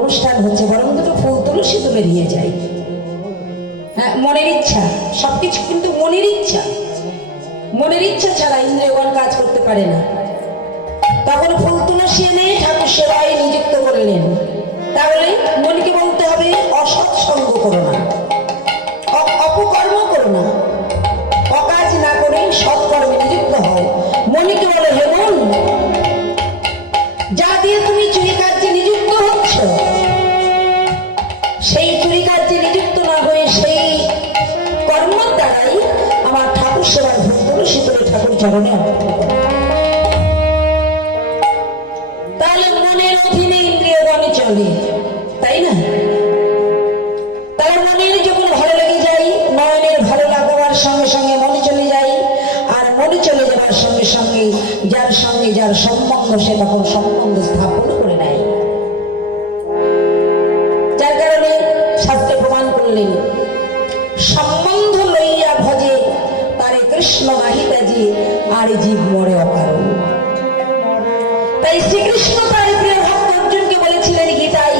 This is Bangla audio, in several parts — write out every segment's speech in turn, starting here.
অনুষ্ঠান হচ্ছে, বরং দুটো ফুল তুলসী তুলে নিয়ে যাই। হ্যাঁ মনের ইচ্ছা, সবকিছু কিন্তু মনের ইচ্ছা। মনের ইচ্ছা ছাড়া ইন্দ্রিয়গণ কাজ করতে পারে না। তখন ফুল তুলসী এনে ঠাকুর সেবায় নিযুক্ত করলেন। তাহলে মনকে বলতে হবে, অসৎ সঙ্গ করো না অপকর্ম করো না। অকাজ না করে সৎকর্মে নিযুক্ত হও। মনিকে বলে, হে যা দিয়ে তুমি চুরি কার্যে নিযুক্ত তাই না? যখন ভালো লেগে নয়নের ভালো লাগাবার সঙ্গে সঙ্গে মনে চলে আর মনে চলে সঙ্গে সঙ্গে যার সঙ্গে যার সম্বন্ধ সে তখন সম্বন্ধ স্থাপন যে আর জীব মরে অকারণ তাই শ্রীকৃষ্ণ তার প্রিয় ভক্ত অর্জুনকে বলেছিলেন, গীতাই,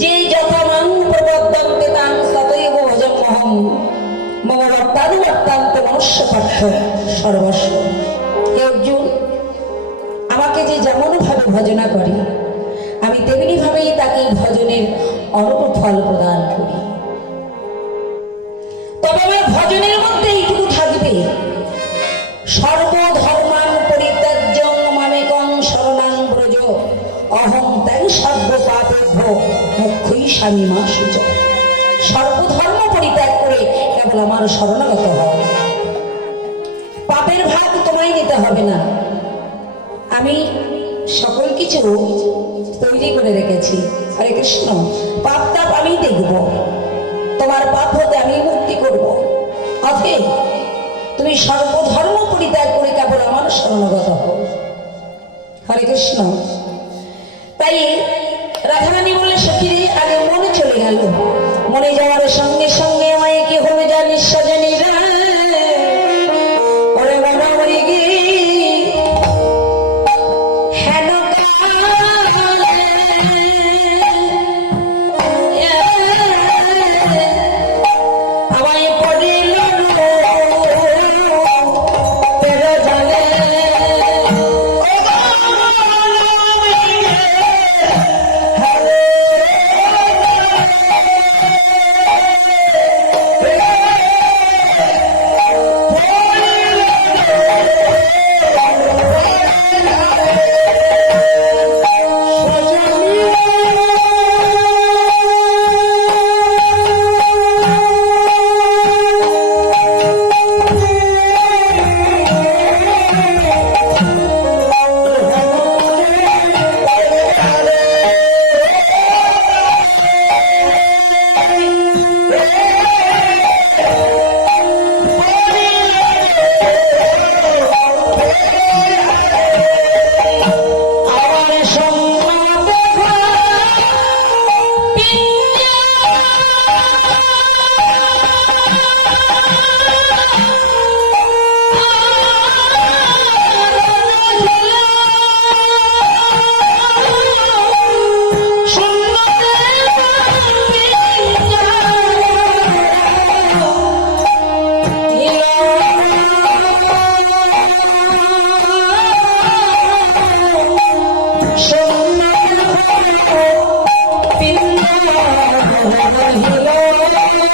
যে যথামাং প্রবদ্ধন্তে তাং সতৈব ভজমহম মম বক্তানু বক্তান্ত মনুষ্য পাঠ্য সর্বস্ব। হে অর্জুন, আমাকে যে যেমন ভাবে ভজনা করে, আমি তেমনি ভাবেই তাকে ভজনের অল্প ফল প্রদান করি। তবে আমার ভজনের স্বামী মা সূচ সর্বধর্ম পরিত্যাগ করে কেবল আমার শরণাগত হও। পাপের ভাগ তোমায় নিতে হবে না। আমি সকল কিছু তৈরি করে রেখেছি। হরে কৃষ্ণ, পাপ তাপ আমি দেখব। তোমার পাপ হতে আমি মুক্তি করব। অথে, তুমি সর্বধর্ম পরিত্যাগ করে কেবল আমার শরণগত হও। হরে কৃষ্ণ। তাই রাধারানী বলে চলে গেল। মনে যাওয়ার সঙ্গে সঙ্গে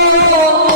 Thank you.